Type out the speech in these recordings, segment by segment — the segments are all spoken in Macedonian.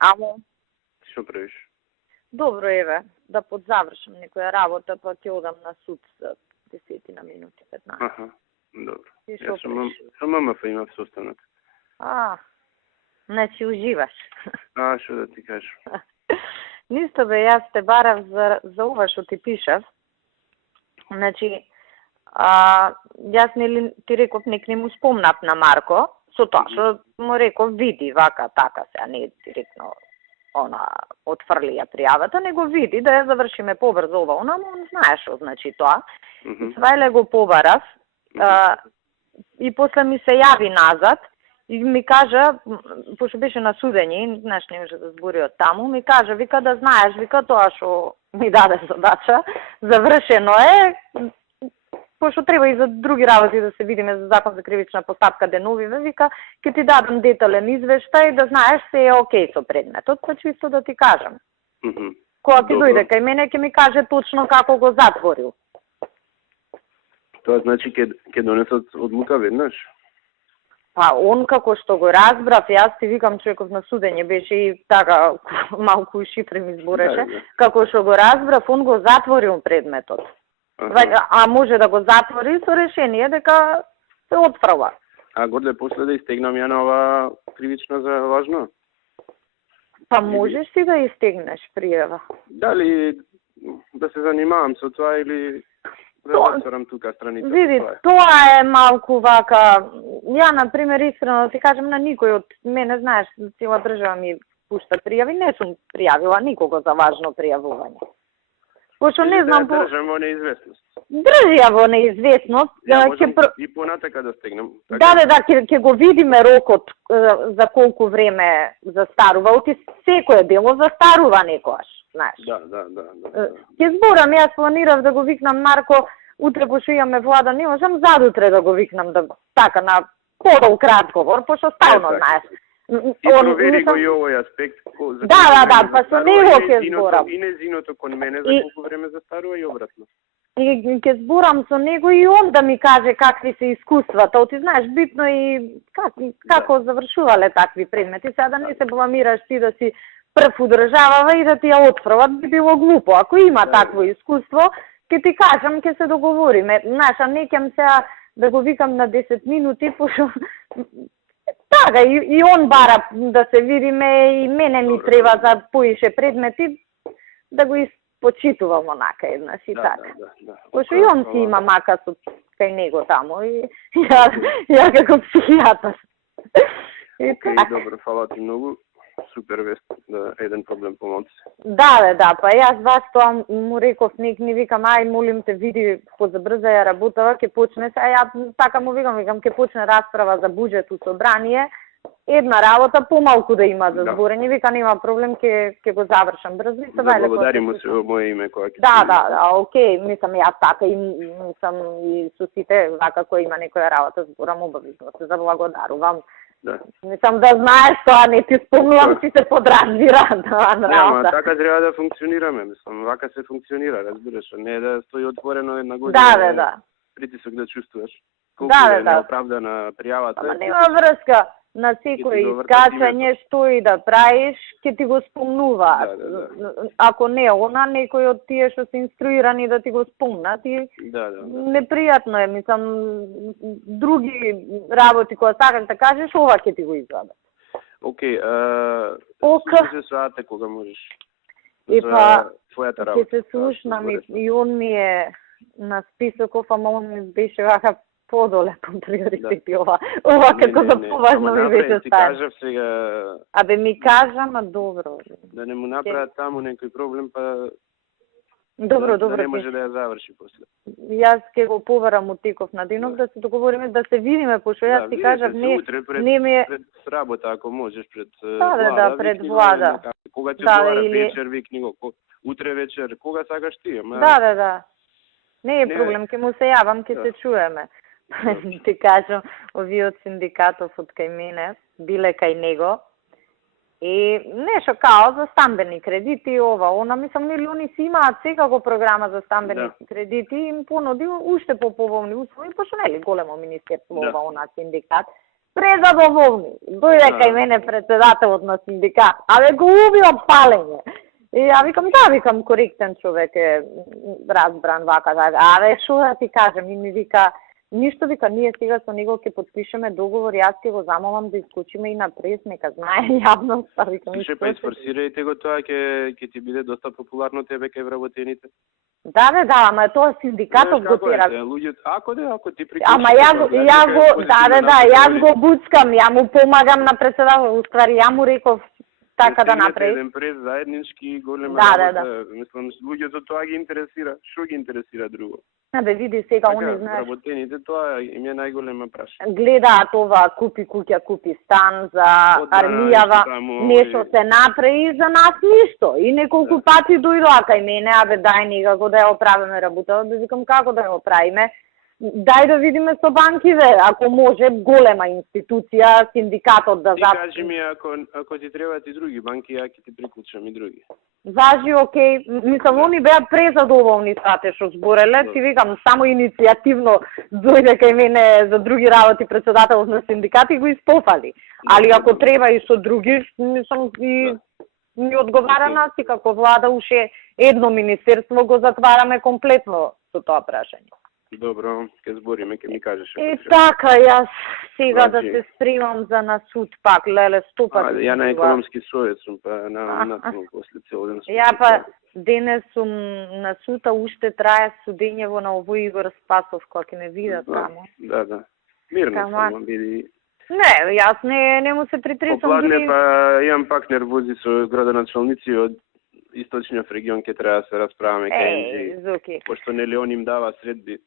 Амо, Што правиш? добро еве, да подзавршам некоја работа, па ќе одам на суд за 10 минути, 15. Аха, добро. Ти што Јас правиш? со ММФ имав состанок. Значи уживаш. Што да ти кажам? Нисто бе, јас те барав за ова што ти пишав. Значи, јас нели ти реков нек не му спомнав на Марко, со тоа што му реков види вака така се, не директно отфрли ја пријавата, него види да ја завршиме побрзо ова, он знае што значи тоа. Свајле го побарав и после ми се јави назад и ми кажа, пошто беше на судење, знаеш, не може да збори од таму, ми кажа, вика да знаеш, вика тоа што ми даде задача, завршено е, пошто треба и за други работи да се видиме за закон за кривична постапка деновиве, вика, ќе ти дадам детален извештај да знаеш се е окей со предметот, па чисто да ти кажам. Кога ќе дојде кај мене, ќе ми каже точно како го затворил. Тоа значи ќе донесат одлука веднаш? Па, он како што го разбрав, јас ти викам човеков на судење беше и така малку шифри ми збореше, како што го разбрав, он го затворил предметот. А може да го затвори со решение дека се отфрла. А горе после да истегнам ја на ова кривична за важно? Па можеш ти да истегнеш пријава. Дали да се занимавам со тоа или да отворам тука страница? Види, тоа е малку вака, ја например искрено ти кажам на никој од мене, знаеш, цела држава ми пушта пријави, не сум пријавила никого за важно пријавување. Пошто не знам држам во неизвестност. Држи ја во неизвестност. И понатака да стегнам. Да, ќе го видиме рокот за колку време застарува. Оти секој дело застарува некојаш, знаеш. Да. Ќе зборам, јас планирав да го викнам Марко, утре пошто имаме влада, не можам задутре да го викнам да така на подолг разговор, пошто стално знаеш. И провери го и овој аспект. Да, па со него ќе зборам. И незиното кон мене за колку време застарува и обратно. И ќе зборам со него и он да ми каже какви се искуствата. Ти знаеш, битно и како завршувале такви предмети. Сега да не се бламираш ти да си прв удржавава и да ти ја отфрлат, би било глупо. Ако има такво искуство, ќе ти кажам, ќе се договориме. Знаеш, а не ќам сега да го викам на 10 минути, пошто така, и он бара да се видиме и мене ми треба за поише предмети да го почитувам онака еднаш и така. Пошто и он си има мака со кај него таму и ја како психијатар. Океј, добро, фала ти многу. Супер вест, да еден проблем помоци. Да, па јас вас тоа му реков, нек ни викам, ај молим те види, позабрза ја работава, ќе почне се, ја така му викам, ќе почне расправа за буџет у собрание, една работа помалку да има за зборење, вика нема проблем, ќе го завршам брзо. Да благодарим се во моје име кога ќе. Да, окей, мислам јас така и мислам и со сите вака кои има некоја работа зборам обавезно се заблагодарувам. Мислам да знаеш тоа, не ти спомнувам, си се подразбира на работа. Нема, така треба да функционираме, мислам, вака се функционира, разбираш, не да стои отворено една година. Да. Притисок да чувствуваш. Колку е неоправдана пријавата. Ама нема врска. На секој искачање што и да правиш, ќе ти го спомнува. Ако не она, некој од тие што се инструирани да ти го спомнат и непријатно е, мислам, други работи кои сакаш да кажеш, ова ќе ти го извадат. Океј, слушаш се соате кога можеш за твојата работа. Ќе се слушнам и он ми е на списоков, ама он ми беше вака подоле по приоритети ова како за поважно ми беше ти кажав сега. Абе ми кажа, ма добро. Да не му направат таму некој проблем, па добро. Да не може да ја заврши после. Јас ќе го побарам од теков на денов да се договориме да се видиме, пошто јас ти кажав не ми е пред работа ако можеш пред пред влада. Кога ќе збора вечер викни го, утре вечер, кога сакаш ти? Да. Не е проблем, ќе му се јавам, ќе се чуеме. Ти кажам, овие од синдикатов од кај мене, биле кај него, и нешто као за стамбени кредити, она, мислам, нели они си имаат секако програма за стамбени кредити, им понуди уште по поволни услови, пошто нели големо министерство, она синдикат, презадоволни. Дојде кај мене председателот на синдикат, го убио палење. И ја викам, да, викам, коректен човек е, разбран вака, така. Шо да ти кажем, и ми вика, ништо, вика, ние сега со него ќе подпишеме договор, јас ќе го замолам да искочиме и на прес, нека знае јавноста, викам. Слушај, па изфорсирајте го тоа, ќе ти биде доста популарно тебе кај вработените. Да, ама тоа синдикатот го тера. Ако ти приклучиш... Ама јас го буцкам, ја му помагам на председател, уствари, ја му реков така да направи. Еден прес заеднички голема работа. Мислам, луѓето тоа ги интересира. Шо ги интересира друго? Види сега, они знаеш. Вработените тоа им е најголема прашање. Гледаат ова, купи куќа, купи стан за армијава, нешто се направи за нас ништо. И неколку пати дојдоа кај мене, дај никако да ја оправиме работата, да викам како да ја оправиме. Дај да видиме со банкиве, ако може, голема институција, синдикатот да запиши. Ти кажи ми, ако ти требаат и други банки, ја ќе ти приклучам и други. Важи, окей. Мислам, они беа презадоволни сате што збореле. Ти викам, само иницијативно дојде кај мене за други работи председателот на синдикат и го испофали. Али ако треба и со други, мислам, и ни одговара нас и како влада уште едно министерство го затвараме комплетно со тоа прашање. Добро, ќе збориме, ќе ми кажеш. И така, јас сега да се спремам за на суд пак, леле, 100 пати. Ја на економски совет сум, па на после цел ден. Ја па денес сум на суд, а уште трае судењево на овој Игор Спасов, кој ќе ме видат таму. Да. Мирно сум, биди. Не, јас не му се притресам. Попладне, па имам пак нервози со градоначалници од источниот регион, ќе треба да се расправаме кај пошто нели он им дава средби.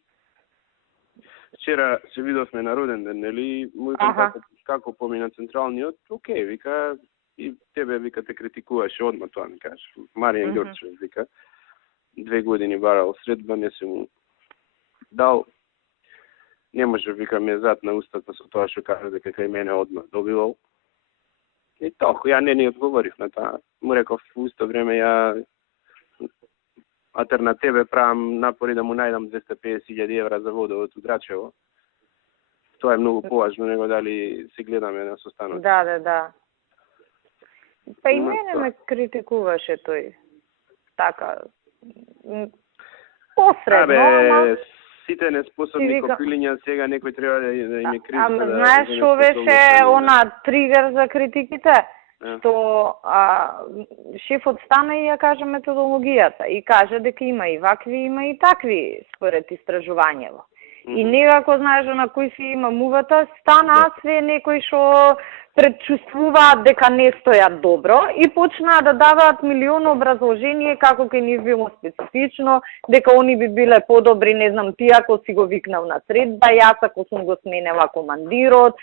Вчера се видовме на роден ден, нели, му викам како помина централниот, окей, вика, и тебе, вика, те критикуваше одма тоа, ми кажеш. Маријан Ѓорчев, вика, 2 години барал средба, не се му дал, не може, вика, ме зад на устата со тоа што кажа дека кај мене одма добивал. И толку, ја не ни одговорив на тоа. Му реков, в исто време ја на тебе правам напори да му најдам 250.000 евра за водовод у Драчево. Тоа е многу поважно него дали се гледаме на состанок. Да. Па и мене ме критикуваше тој. Така. Посредно, ама... Сите неспособни копилиња сега некој треба да им е крив. Ама знаеш што беше она тригер за критиките? Што шефот стана и ја каже методологијата и каже дека има и вакви, има и такви според истражувањево. И некако, знаеш, на кој си има мувата, стана све некои што предчувствуваат дека не стојат добро и почнаа да даваат милион образложение како кај нив било специфично, дека они би биле подобри, не знам, ти ако си го викнал на средба, јас ако сум го сменела командирот,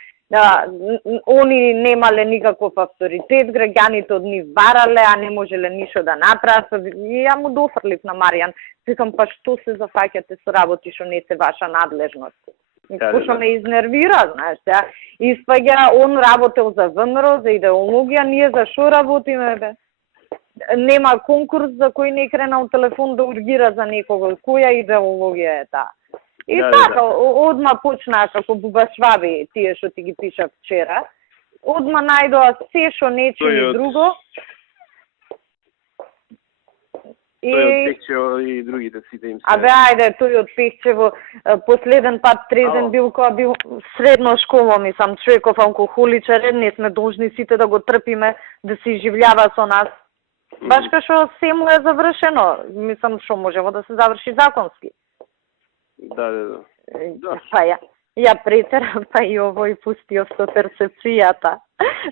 они немале никаков авторитет, граѓаните од нив барале, а не можеле ништо да направат. И ја му дофрлив на Маријан. Викам, па што се зафаќате со работи што не се ваша надлежност? Пошто ме изнервира, знаеш, испаѓа, он работел за ВМРО, за идеологија, ние за шо работиме, бе? Нема конкурс за кој не кренал телефон да ургира за некого, која идеологија е таа? И така, одма почнаа како бубашваби, тие што ти ги пишав вчера. Одма најдоа се што нече и друго. Тој од Пехчево и другите сите им се... Ајде, тој од Пехчево, последен пат трезен бил кога бил средно школа, мислам, човеков алкохоличар, не сме должни сите да го трпиме, да се изживљава со нас. Баш кај што се му е завршено, мислам, што можево да се заврши законски. Да. Па ја претера, па и овој пустио со перцепцијата.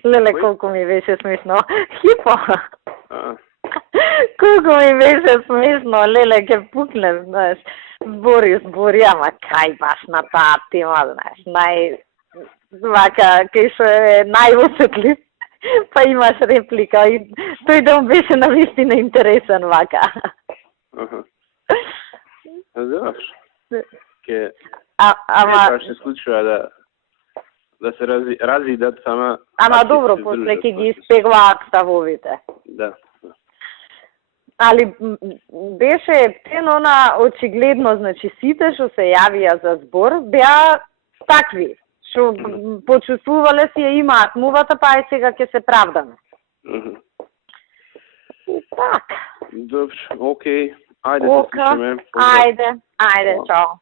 Леле, колку ми беше смешно. Хипо! Колку ми беше смешно, леле, ке пукнем, знаеш. Збори, ама кај баш на таа тема, знаеш, вака, кај што е најосетлив, па имаш реплика и тој да му беше навистина интересен, вака. Знаеш, ама се случува да се разидат сама... Ама добро, после ќе ги испеглаат ставовите. Да. Али беше птено на очигледно, значи сите што се јавија за збор беа такви, Што почувствувале си ја имаат мувата, па е сега ќе се правдаме. И така. Добро, окей. Ајде, Ока, се слушаме. ајде, чао.